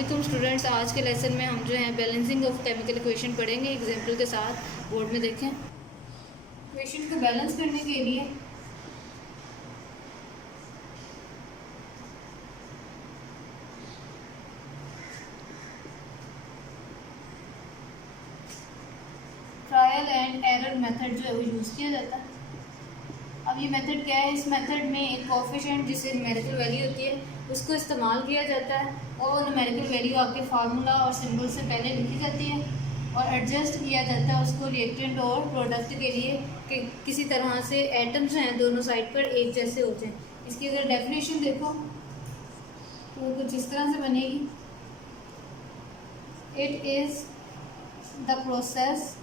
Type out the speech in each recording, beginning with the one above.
वालेकुम स्टूडेंट्स। आज के लेसन में हम जो है बैलेंसिंग ऑफ केमिकल इक्वेशन पढ़ेंगे एग्जाम्पल के साथ। बोर्ड में देखें, इक्वेशन को बैलेंस करने के लिए ट्रायल एंड एरर मेथड जो है वो यूज़ किया जाता है। अब ये मेथड क्या है? इस मेथड में एक कोएफिशिएंट जिससे न्यूमेरिकल वैल्यू होती है उसको इस्तेमाल किया जाता है और न्यूमेरिकल वैल्यू आपके फार्मूला और सिंबल से पहले लिखी जाती है और एडजस्ट किया जाता है उसको रिएक्टेंट और प्रोडक्ट के लिए कि किसी तरह से एटम्स हैं दोनों साइड पर एक जैसे होते हैं। इसकी अगर डेफिनेशन देखो तो कुछ इस तरह से बनेगी। It is the process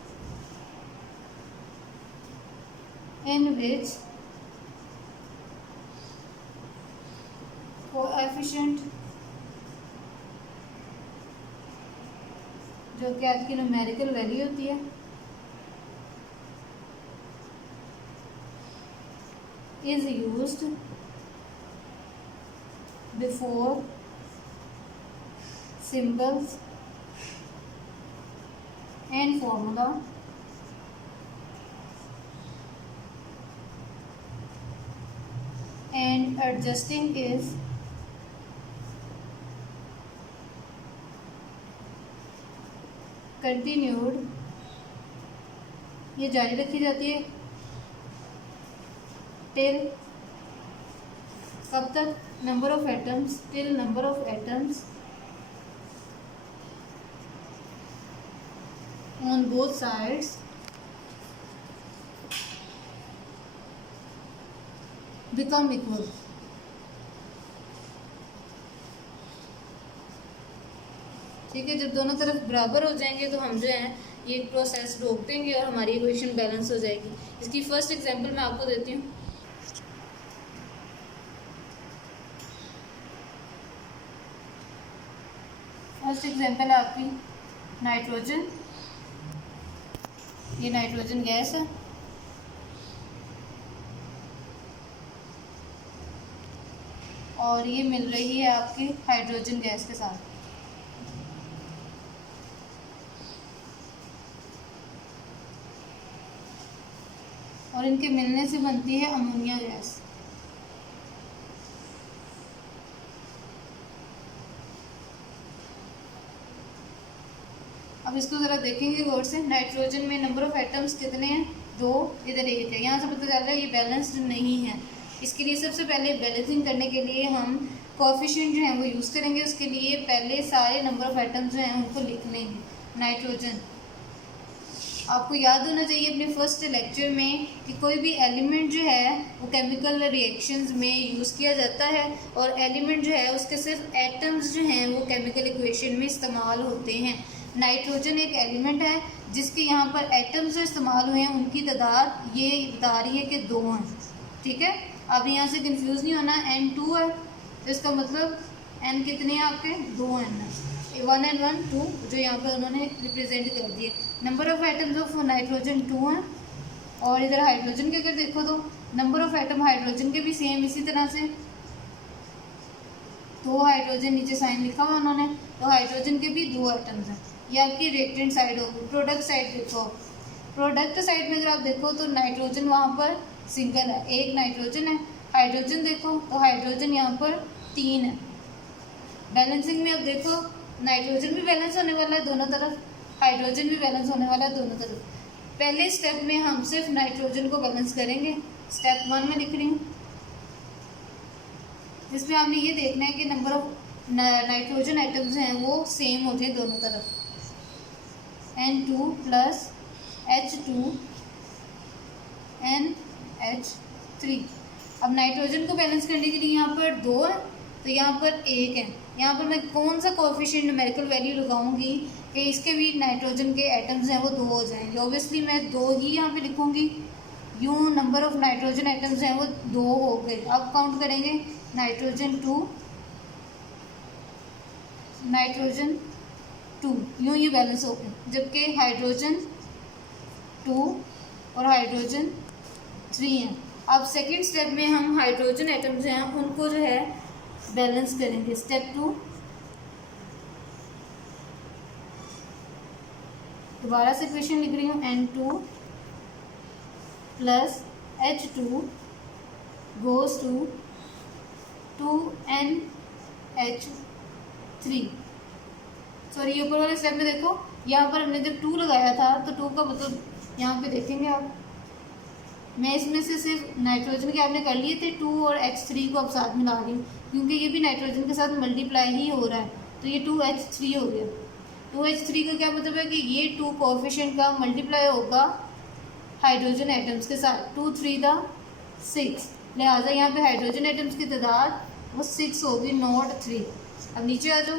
in which coefficient जो कि आपकी न्यूमेरिकल वैल्यू होती है is used before symbols and formula and adjusting is continued। ये जारी रखी जाती है टिल कब तक? Number of atoms, till number of atoms on both sides become equal. ठीक है, जब दोनों तरफ बराबर हो जाएंगे तो हम जो है ये प्रोसेस रोक देंगे और हमारी इक्वेशन बैलेंस हो जाएगी। इसकी फर्स्ट एग्जांपल मैं आपको देती हूँ। फर्स्ट एग्जांपल है आपकी नाइट्रोजन। ये नाइट्रोजन गैस है और ये मिल रही है आपकी हाइड्रोजन गैस के साथ। और इनके मिलने से बनती है अमोनिया गैस। अब इसको ज़रा देखेंगे गौर से। नाइट्रोजन में नंबर ऑफ एटम्स कितने हैं? 2, इधर 1 है। यहाँ से पता चल रहा है ये बैलेंस्ड नहीं है। इसके लिए सबसे पहले बैलेंसिंग करने के लिए हम कोएफिशिएंट जो है वो यूज़ करेंगे। उसके लिए पहले सारे नंबर ऑफ एटम्स जो हैं उनको लिख लेंगे। नाइट्रोजन, आपको याद होना चाहिए अपने फर्स्ट लेक्चर में कि कोई भी एलिमेंट जो है वो केमिकल रिएक्शंस में यूज़ किया जाता है और एलिमेंट जो है उसके सिर्फ एटम्स जो हैं वो केमिकल इक्वेशन में इस्तेमाल होते हैं। नाइट्रोजन एक एलिमेंट है जिसके यहाँ पर एटम्स जो इस्तेमाल हुए हैं उनकी तादाद ये बता रही है कि 2 हैं। ठीक है, अब यहाँ से कंफ्यूज नहीं होना। N2 है तो इसका मतलब N कितने हैं आपके? 2 N है। 1 and 1 2 जो यहाँ पर उन्होंने रिप्रेजेंट कर दिए। Number of atoms of nitrogen 2 हैं। और इधर हाइड्रोजन के अगर देखो तो नंबर ऑफ एटम हाइड्रोजन के भी सेम इसी तरह से 2 हाइड्रोजन, नीचे साइन लिखा हुआ उन्होंने, तो हाइड्रोजन के भी 2 एटम्स हैं। ये आपकी रिएक्टेंट साइड होगी। प्रोडक्ट साइड देखो, प्रोडक्ट साइड में अगर आप देखो तो नाइट्रोजन वहाँ पर सिंगल है, 1 नाइट्रोजन है। हाइड्रोजन देखो तो हाइड्रोजन यहाँ पर 3 है। बैलेंसिंग में अब देखो नाइट्रोजन भी बैलेंस होने वाला है दोनों तरफ, हाइड्रोजन भी बैलेंस होने वाला है दोनों तरफ। पहले स्टेप में हम सिर्फ नाइट्रोजन को बैलेंस करेंगे। स्टेप 1 में लिख रही हूँ, जिसमें हमने ये देखना है कि नंबर ऑफ नाइट्रोजन आइटम्स हैं वो सेम हो जाए दोनों तरफ। N2 + H2 NH3। अब नाइट्रोजन को बैलेंस करने के लिए यहाँ पर 2 है तो यहाँ पर 1 है। यहाँ पर मैं कौन सा कोएफिशिएंट न्यूमेरिकल वैल्यू लगाऊंगी कि इसके भी नाइट्रोजन के एटम्स हैं वो 2 हो जाएंगे? ऑब्वियसली मैं 2 ही यहाँ पे लिखूंगी। यूँ नंबर ऑफ नाइट्रोजन आइटम्स हैं वो 2 हो गए। अब काउंट करेंगे नाइट्रोजन 2 नाइट्रोजन 2, यूँ ये बैलेंस हो गए। जबकि हाइड्रोजन 2 और हाइड्रोजन 3 हैं। अब सेकेंड स्टेप में हम हाइड्रोजन एटम्स हैं उनको जो है बैलेंस करेंगे। स्टेप 2, दोबारा से इक्वेशन लिख रही हूँ N2 plus H2 goes to 2NH3। Sorry, ये ऊपर वाले स्टेप में देखो, यहाँ पर हमने जब 2 लगाया था तो 2 का मतलब यहाँ पे देखेंगे आप, मैं इसमें से सिर्फ नाइट्रोजन के आपने कर लिए थे 2 और H3 को अब साथ मिला रही हूँ, क्योंकि ये भी नाइट्रोजन के साथ मल्टीप्लाई ही हो रहा है, तो ये 2H3 हो गया। 2H3 का क्या मतलब है कि ये 2 कोएफिशिएंट का मल्टीप्लाई होगा हाइड्रोजन एटम्स के साथ, 2 3 दा 6, लिहाजा यहाँ पे हाइड्रोजन एटम्स की तादाद वो 6 होगी, नॉट 3। अब नीचे आ जाओ,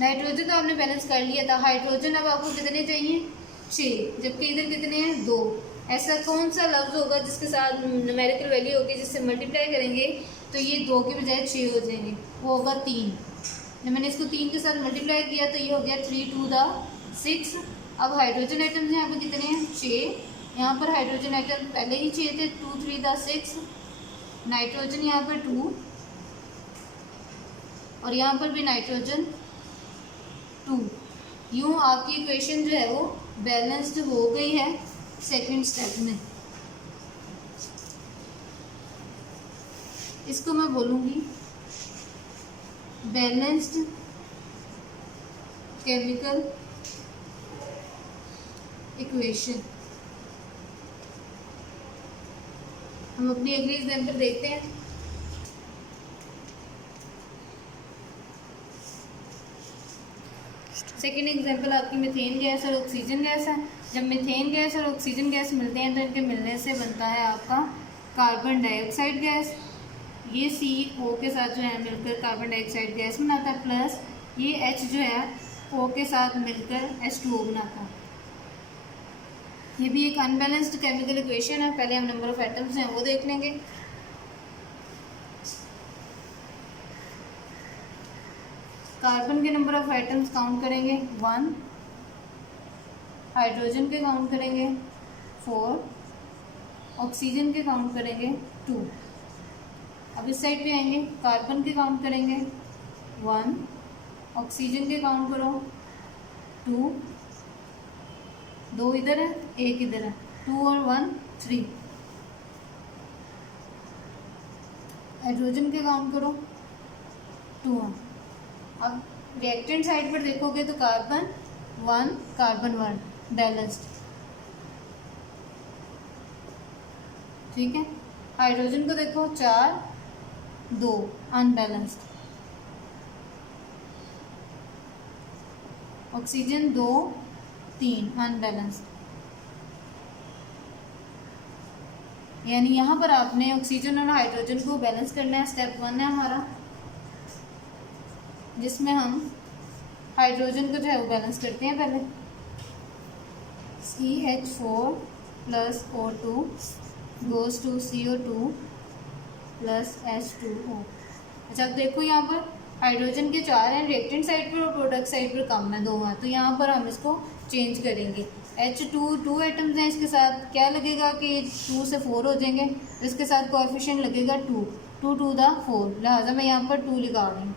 नाइट्रोजन तो आपने बैलेंस कर लिया था, हाइड्रोजन अब आपको कितने चाहिए 6, जबकि इधर कितने हैं 2। ऐसा कौन सा लफ्ज़ होगा जिसके साथ न्यूमेरिकल वैल्यू होगी जिससे मल्टीप्लाई करेंगे तो ये 2 के बजाय 6 हो जाएंगे, वो होगा 3। जब मैंने इसको 3 के साथ मल्टीप्लाई किया तो ये हो गया 3 2 दा 6। अब हाइड्रोजन आइटम्स यहाँ पे कितने हैं 6, यहाँ पर हाइड्रोजन आइटम पहले ही 6 थे, 2 3 दा 6, नाइट्रोजन यहाँ पर 2 और यहाँ पर भी नाइट्रोजन 2। यूँ आपकी इक्वेशन जो है वो बैलेंस्ड हो गई है सेकंड स्टेप में। इसको मैं बोलूँगी बैलेंस्ड केमिकल इक्वेशन। हम अपनी अगली एग्जाम्पल देखते हैं। सेकेंड एग्जाम्पल आपकी मीथेन गैस और ऑक्सीजन गैस है। जब मीथेन गैस और ऑक्सीजन गैस मिलते हैं तो इनके मिलने से बनता है आपका कार्बन डाइऑक्साइड गैस। ये CO के साथ जो है मिलकर कार्बन डाइऑक्साइड गैस बनाता है, प्लस ये H जो है O के साथ मिलकर H2O बनाता है। ये भी एक अनबैलेंस्ड केमिकल इक्वेशन है। पहले हम नंबर ऑफ एटम्स हैं वो देख लेंगे। कार्बन के नंबर ऑफ एटम्स काउंट करेंगे 1, हाइड्रोजन के काउंट करेंगे 4, ऑक्सीजन के काउंट करेंगे 2। अब इस साइड पे आएंगे, कार्बन के काउंट करेंगे 1, ऑक्सीजन के काउंट करो 2, 2 इधर है 1 इधर है, 2 और 1 3। हाइड्रोजन के काउंट करो 2। अब रिएक्टेंट साइड पर देखोगे तो कार्बन 1 कार्बन 1 बैलेंस्ड, ठीक है। हाइड्रोजन को देखो 4 2 अनबैलेंस्ड, ऑक्सीजन 2 3 अनबैलेंस्ड। यानी यहाँ पर आपने ऑक्सीजन और हाइड्रोजन को बैलेंस करना है। स्टेप 1 है हमारा, जिसमें हम हाइड्रोजन को जो है वो बैलेंस करते हैं। पहले CH4 plus O2 goes to CO2 plus H2O। अच्छा, अब देखो यहाँ पर हाइड्रोजन के 4 हैं रिएक्टेंट साइड पर और प्रोडक्ट साइड पर कम है, 2 हैं, तो यहाँ पर हम इसको चेंज करेंगे। H2 2 एटम्स हैं, इसके साथ क्या लगेगा कि 2 से 4 हो जाएंगे, इसके साथ कोएफिशिएंट लगेगा 2, 2 2 दा 4, लिहाजा मैं यहाँ पर 2 लिखा रही हूँ।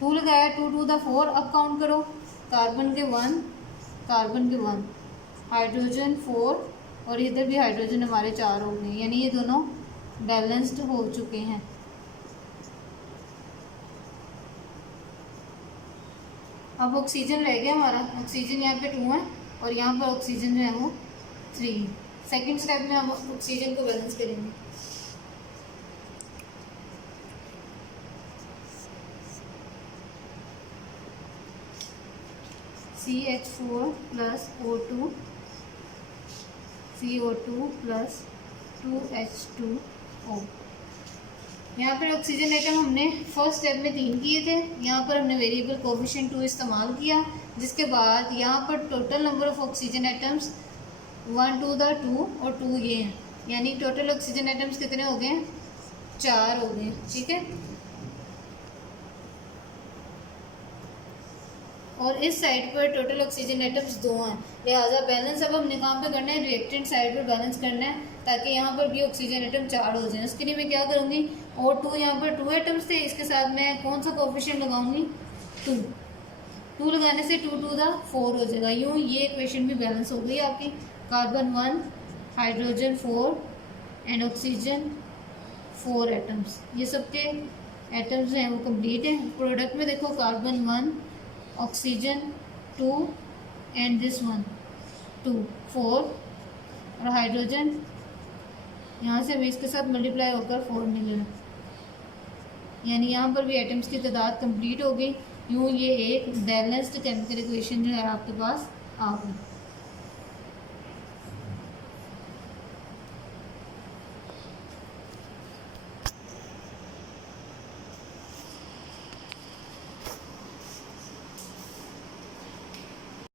2 लगाया, 2 2 दा 4। अब काउंट करो, कार्बन के 1 कार्बन के 1, हाइड्रोजन 4 और इधर भी हाइड्रोजन हमारे 4 हो गए, यानी ये दोनों बैलेंस्ड हो चुके हैं। अब ऑक्सीजन रह गया हमारा, ऑक्सीजन यहाँ पे 2 है और यहाँ पर ऑक्सीजन जो है वो 3। सेकेंड स्टेप में हम ऑक्सीजन को बैलेंस करेंगे। CH4 plus O2 CO2 plus 2H2O। यहाँ पर ऑक्सीजन आइटम हमने फर्स्ट स्टेप में 3 किए थे, यहाँ पर हमने वेरिएबल कोफिशिएंट 2 इस्तेमाल किया, जिसके बाद यहाँ पर total number of oxygen items 1 2 दा 2 और 2 ये हैं, यानी टोटल ऑक्सीजन आइटम्स कितने हो गए 4 हो गए, ठीक है। और इस साइड पर टोटल ऑक्सीजन एटम्स 2 हैं, लिहाजा बैलेंस अब हमने कहाँ पे करना है, रिएक्टेंट साइड पर बैलेंस करना है, ताकि यहाँ पर भी ऑक्सीजन एटम 4 हो जाए। उसके लिए मैं क्या करूँगी, और 2 यहाँ पर 2 एटम्स थे, इसके साथ मैं कौन सा कोफिशिएंट लगाऊंगी 2, 2 लगाने से 2 टू द 4 हो जाएगा। यूँ ये इक्वेशन भी बैलेंस हो गई आपकी। Carbon 1, hydrogen 4 and oxygen 4 atoms, ये सबके एटम्स हैं वो कंप्लीट हैं। प्रोडक्ट में देखो carbon 1, oxygen 2 and this one 2 4 और हाइड्रोजन यहाँ से भी इसके साथ मल्टीप्लाई होकर 4 मिलेगा, यानी यहाँ पर भी एटम्स की तादाद कंप्लीट हो गई। यूँ ये एक बैलेंस्ड केमिकल इक्वेशन जो है आपके पास आ गई।